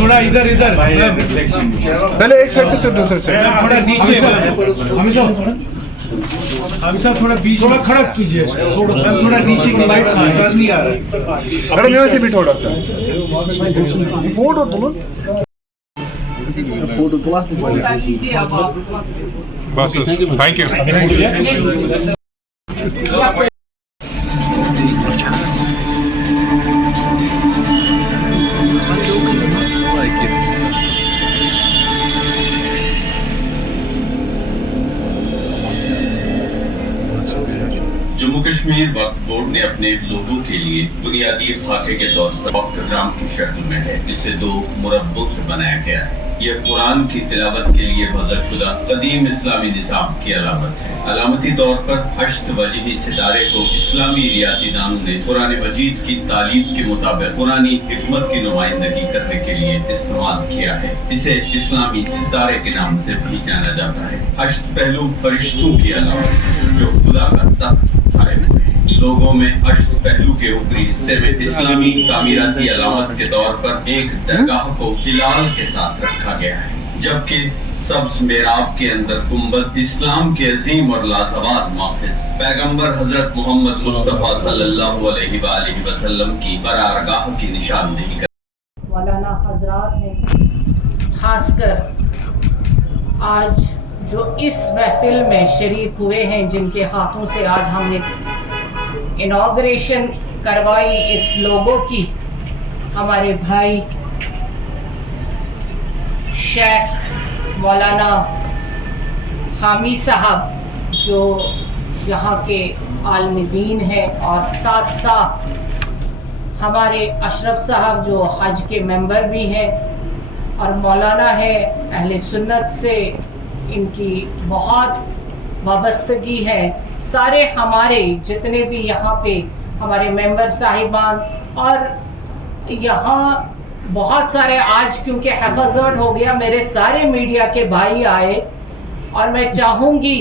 थोड़ा इधर इधर पहले एक साइड से दूसरे साइड थोड़ा नीचे हम सब थोड़ा बीच थोड़ा खड़ा कीजिए थोड़ा नीचे की लाइट नजर नहीं आ रहा खड़े में से भी थोड़ा सा फोटो बस thank you Jammu Kashmir Waqf board ने अपने लोगों के लिए बुनियादी खाते के तौर पर ऑक्टोग्राम की शक्ल में है, जिसे 2 मुरब्बों से बनाया गया है। यह कुरान की तिलावत के लिए वज़ा शुदा कदीम इस्लामी निज़ाम की अलामत है। अलामती तौर पर हश्त वजही सितारे को इस्लामी रियासीदानों ने कुरान मजीद की तालीम के मुताबिक कुरानी हिकमत की नुमाइंदगी करने के लिए इस्तेमाल किया है। इसे इस्लामी सितारे के नाम से भी जाना जाता है। हश्त पहलू फरिश्तों की अलामत है जो खुदा का तख्त उठाए हुए हैं। लोगों में अश्त पहलू के ऊपरी हिस्से में इस्लामी तामीराती अलामत के तौर पर एक दरगाह को हिलाल के साथ रखा गया है, जबकि सब्ज मेराब के अंदर गुंबद इस्लाम के अजीम और लाजवाब माफिज पैगंबर हजरत मोहम्मद मुस्तफा सल्लल्लाहु अलैहि वसल्लम की करारगाह की निशानदेही कर मौलाना हजरात ने खासकर आज जो इस महफिल में शरीक हुए हैं, जिनके हाथों से आज हमने इनॉग्रेशन करवाई इस लोगों की, हमारे भाई शेख मौलाना हामी साहब जो यहाँ के आलिम दीन हैं, और साथ साथ हमारे अशरफ साहब जो हज के मेंबर भी हैं और मौलाना है, अहले सुन्नत से इनकी बहुत वाबस्तगी है। सारे हमारे जितने भी यहाँ पे हमारे मेंबर साहिबान, और यहाँ बहुत सारे आज क्योंकि हिफाजत हो गया, मेरे सारे मीडिया के भाई आए, और मैं चाहूँगी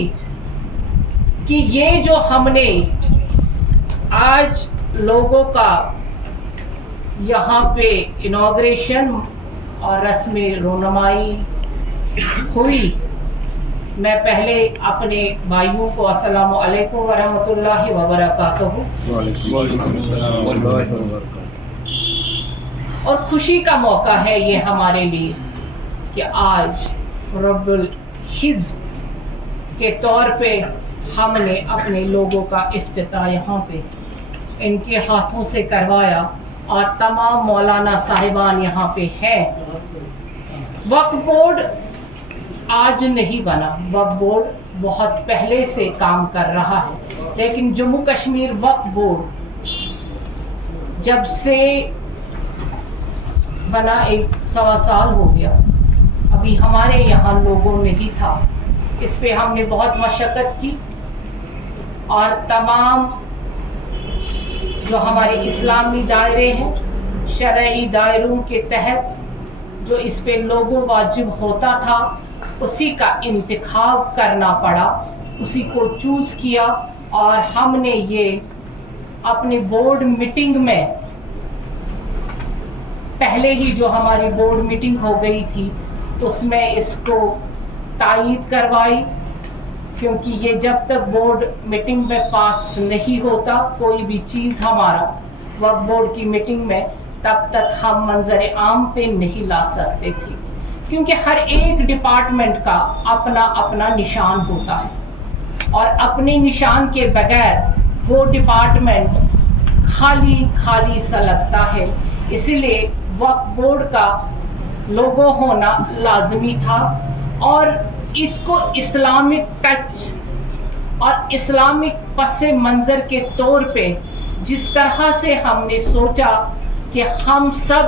कि ये जो हमने आज लोगों का यहाँ पे इनॉग्रेशन और रस्म रोनमाई हुई, मैं पहले अपने भाइयों को अस्सलामु अलैकुम व रहमतुल्लाहि व बरकातहू और खुशी का मौका है ये हमारे लिए कि आज रब्बुल हिज़्ब के तौर पे हमने अपने लोगों का इफ्तिताह यहाँ पे इनके हाथों से करवाया, और तमाम मौलाना साहिबान यहाँ पे हैं। वक्फ बोर्ड आज नहीं बना, वक्फ बोर्ड बहुत पहले से काम कर रहा है, लेकिन जम्मू कश्मीर वक्फ बोर्ड जब से बना 1-1.25 साल हो गया, अभी हमारे यहाँ लोगों में ही था। इस पे हमने बहुत मशक्क़त की, और तमाम जो हमारे इस्लामी दायरे हैं, शरई दायरों के तहत जो इस पे लोगों वाजिब होता था, उसी का इंतखाब करना पड़ा, उसी को चूज़ किया। और हमने ये अपनी बोर्ड मीटिंग में, पहले ही जो हमारी बोर्ड मीटिंग हो गई थी उसमें इसको तायीद करवाई, क्योंकि ये जब तक बोर्ड मीटिंग में पास नहीं होता कोई भी चीज़ हमारा वक्फ बोर्ड की मीटिंग में, तब तक हम मंजर आम पे नहीं ला सकते थे, क्योंकि हर एक डिपार्टमेंट का अपना अपना निशान होता है, और अपने निशान के बगैर वो डिपार्टमेंट खाली खाली सा लगता है। इसीलिए वक्फ बोर्ड का लोगो होना लाजमी था, और इसको इस्लामिक टच और इस्लामिक पस मंज़र के तौर पे जिस तरह से हमने सोचा कि हम सब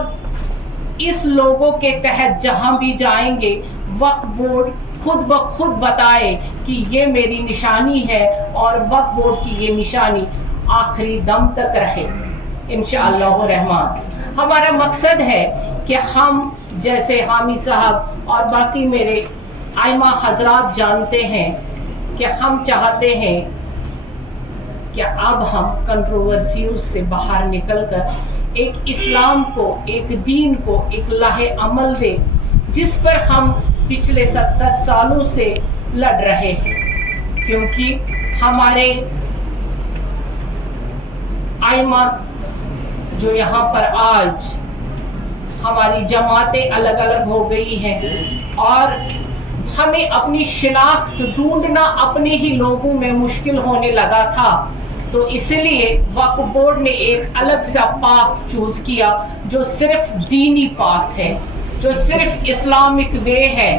इस लोगों के तहत जहाँ भी जाएंगे, वक्फ बोर्ड खुद ब खुद बताए कि ये मेरी निशानी है, और वक्फ बोर्ड की ये निशानी आखिरी दम तक रहे इंशाअल्लाह रहमान। हमारा मकसद है कि हम जैसे हामी साहब और बाकी मेरे आइमा हजरात जानते हैं कि हम चाहते हैं कि अब हम कंट्रोवर्सियों से बाहर निकलकर एक इस्लाम को, एक दीन को, एक लाहे अमल दे जिस पर हम पिछले 70 सालों से लड़ रहे हैं। क्योंकि हमारे आइमा जो यहाँ पर आज हमारी जमातें अलग अलग हो गई हैं और हमें अपनी शिनाख्त ढूंढना अपने ही लोगों में मुश्किल होने लगा था, तो इसलिए वक्फ बोर्ड ने एक अलग सा पाथ चूज किया जो सिर्फ दीनी पाथ है, जो सिर्फ इस्लामिक वे है।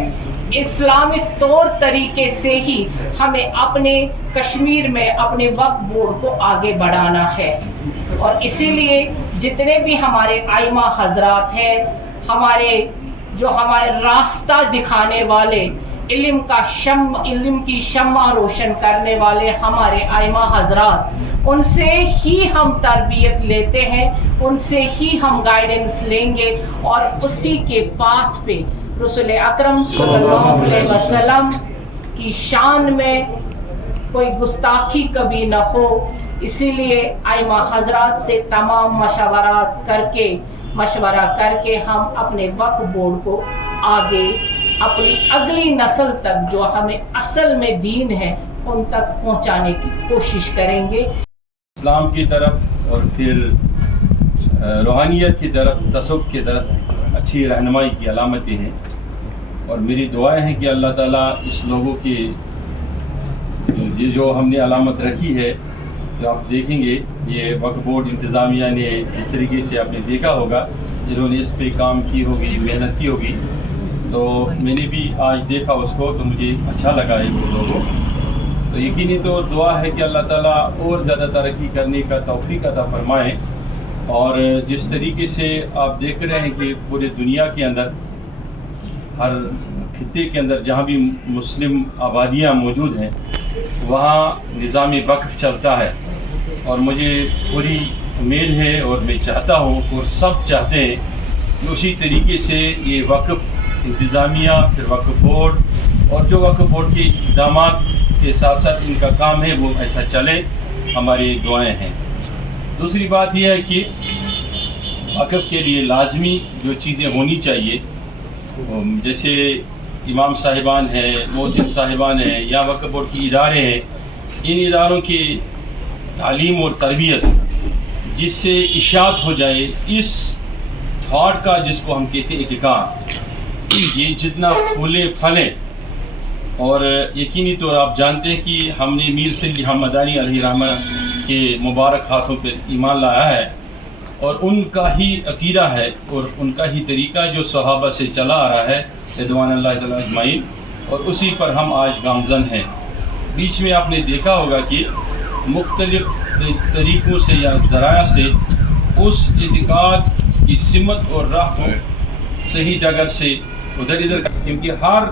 इस्लामिक तौर तरीके से ही हमें अपने कश्मीर में अपने वक्फ बोर्ड को आगे बढ़ाना है। और इसीलिए जितने भी हमारे आइमा हजरात हैं, हमारे रास्ता दिखाने वाले, इल्म की शम्मा रोशन करने वाले हमारे आइमा हजरात, उनसे ही हम तरबियत लेते हैं, उनसे ही हम गाइडेंस लेंगे और उसी के पाथ पे रसूल अकरम सल्लल्लाहु अलैहि वसल्लम की शान में कोई गुस्ताखी कभी न हो। इसीलिए आइमा हजरात से तमाम मशवरा करके हम अपने वक्फ बोर्ड को आगे अपनी अगली नस्ल तक जो हमें असल में दीन है उन तक पहुंचाने की कोशिश करेंगे। इस्लाम की तरफ और फिर रूहानियत की तरफ, तसव्वुफ की तरफ अच्छी रहनुमाई की अलामतें हैं और मेरी दुआएं हैं कि अल्लाह ताला इस लोगों की जो हमने अलामत रखी है, तो आप देखेंगे ये वक्फ बोर्ड इंतज़ामिया ने जिस तरीके से आपने देखा होगा, जिन्होंने इस पे काम की होगी, मेहनत की होगी, तो मैंने भी आज देखा उसको, तो मुझे अच्छा लगा है वो लोगों। तो यकीनी तौर दुआ है कि अल्लाह ताला और ज़्यादा तरक्की करने का तौफीक अता फरमाए। और जिस तरीके से आप देख रहे हैं कि पूरे दुनिया के अंदर, हर खित्ते के अंदर जहाँ भी मुस्लिम आबादियाँ मौजूद हैं, वहाँ निज़ाम वक्फ चलता है और मुझे पूरी उम्मीद है और मैं चाहता हूँ और सब चाहते हैं कि उसी तरीके से ये वक्फ इंतज़ामिया, फिर वक्फ बोर्ड और जो वक्फ बोर्ड के इक़दामात के साथ साथ इनका काम है वो ऐसा चले, हमारी दुआएं हैं। दूसरी बात यह है कि वक्फ के लिए लाजमी जो चीज़ें होनी चाहिए, जैसे इमाम साहिबान हैं, मोहसिन साहिबान हैं या वक्फ बोर्ड के इदारे हैं, इन इदारों की तालीम और तरबियत जिससे इशात हो जाए इस थॉट का, जिसको हम कहते हैं इतिकाद, ये जितना फूले फले। और यकीनी तौर आप जानते हैं कि हमने मीर सैयद हमदानी अलैहिर्रहमा के मुबारक हाथों पर ईमान लाया है और उनका ही अकीदा है और उनका ही तरीका जो सहाबा से चला आ रहा है रिदवानुल्लाह तआला अजमाइन, और उसी पर हम आज गामज़न हैं। बीच में आपने देखा होगा कि मुख्तलिफ तरीक़ों से या ज़राया से उस इतिकाद की सिमत और राह को सही डगर से उधर इधर, क्योंकि हर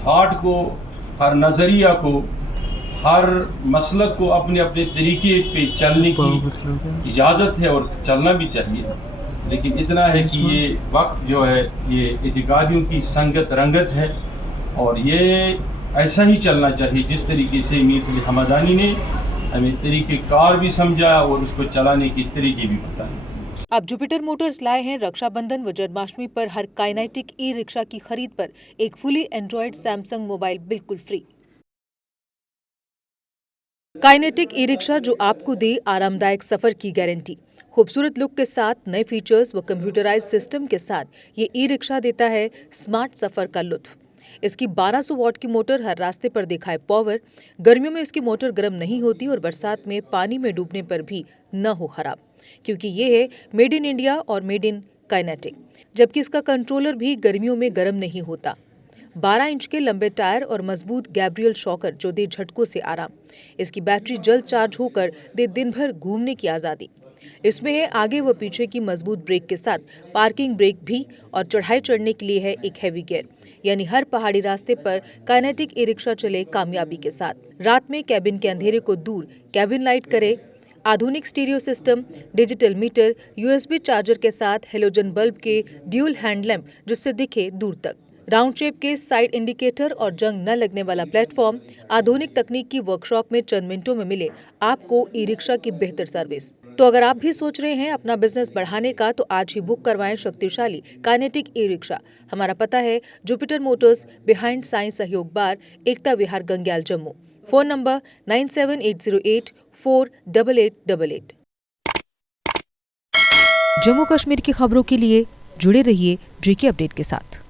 थाट को, हर नज़रिया को, हर मसलक को अपने अपने तरीके पे चलने की इजाज़त है और चलना भी चाहिए। लेकिन इतना है कि ये वक्त जो है ये इतिकादियों की संगत रंगत है और ये ऐसा ही चलना चाहिए जिस तरीके से मीर सैयद हमदानी ने हमें तरीके कार भी समझा और उसको चलाने के तरीके भी बताए। अब जुपिटर मोटर्स लाए हैं रक्षाबंधन व जन्माष्टमी पर हर काइनेटिक ई रिक्शा की खरीद पर एक फुली एंड्रॉयड सैमसंग मोबाइल बिल्कुल फ्री। काइनेटिक ई रिक्शा जो आपको दे आरामदायक सफर की गारंटी। खूबसूरत लुक के साथ नए फीचर्स व कंप्यूटराइज्ड सिस्टम के साथ ये ई रिक्शा देता है स्मार्ट सफर का लुत्फ। इसकी 1200 वॉट की मोटर हर रास्ते पर दिखाए पावर। गर्मियों में इसकी मोटर गर्म नहीं होती और बरसात में पानी में डूबने पर भी न हो खराब, क्योंकि ये है मेड इन इंडिया और मेड इन काइनेटिक। जबकि इसका कंट्रोलर भी गर्मियों में गर्म नहीं होता। 12 इंच के लंबे टायर और मजबूत गैब्रियल शॉकर जो दे झटकों से आराम। इसकी बैटरी जल्द चार्ज होकर दे दिन भर घूमने की आज़ादी। इसमें है आगे व पीछे की मजबूत ब्रेक के साथ पार्किंग ब्रेक भी और चढ़ाई चढ़ने के लिए है एक हैवी गियर, यानी हर पहाड़ी रास्ते पर काइनेटिक ई रिक्शा चले कामयाबी के साथ। रात में कैबिन के अंधेरे को दूर कैबिन लाइट करे। आधुनिक stereo system, digital meter, USB charger के साथ हेलोजन बल्ब के ड्यूल हैंड लैंप जिससे दिखे दूर तक। राउंड शेप के साइड इंडिकेटर और जंग न लगने वाला प्लेटफॉर्म, आधुनिक तकनीक की वर्कशॉप में चंद मिनटों में मिले आपको ई रिक्शा की बेहतर सर्विस। तो अगर आप भी सोच रहे हैं अपना बिजनेस बढ़ाने का तो आज ही बुक करवाएं शक्तिशाली काइनेटिक ई रिक्शा। हमारा पता है जुपिटर मोटर्स, बिहाइंड साइंस सहयोग बार, एकता विहार, गंग्याल, जम्मू। Phone number 9780848888। जम्मू कश्मीर की खबरों के लिए जुड़े रहिए JK अपडेट के साथ।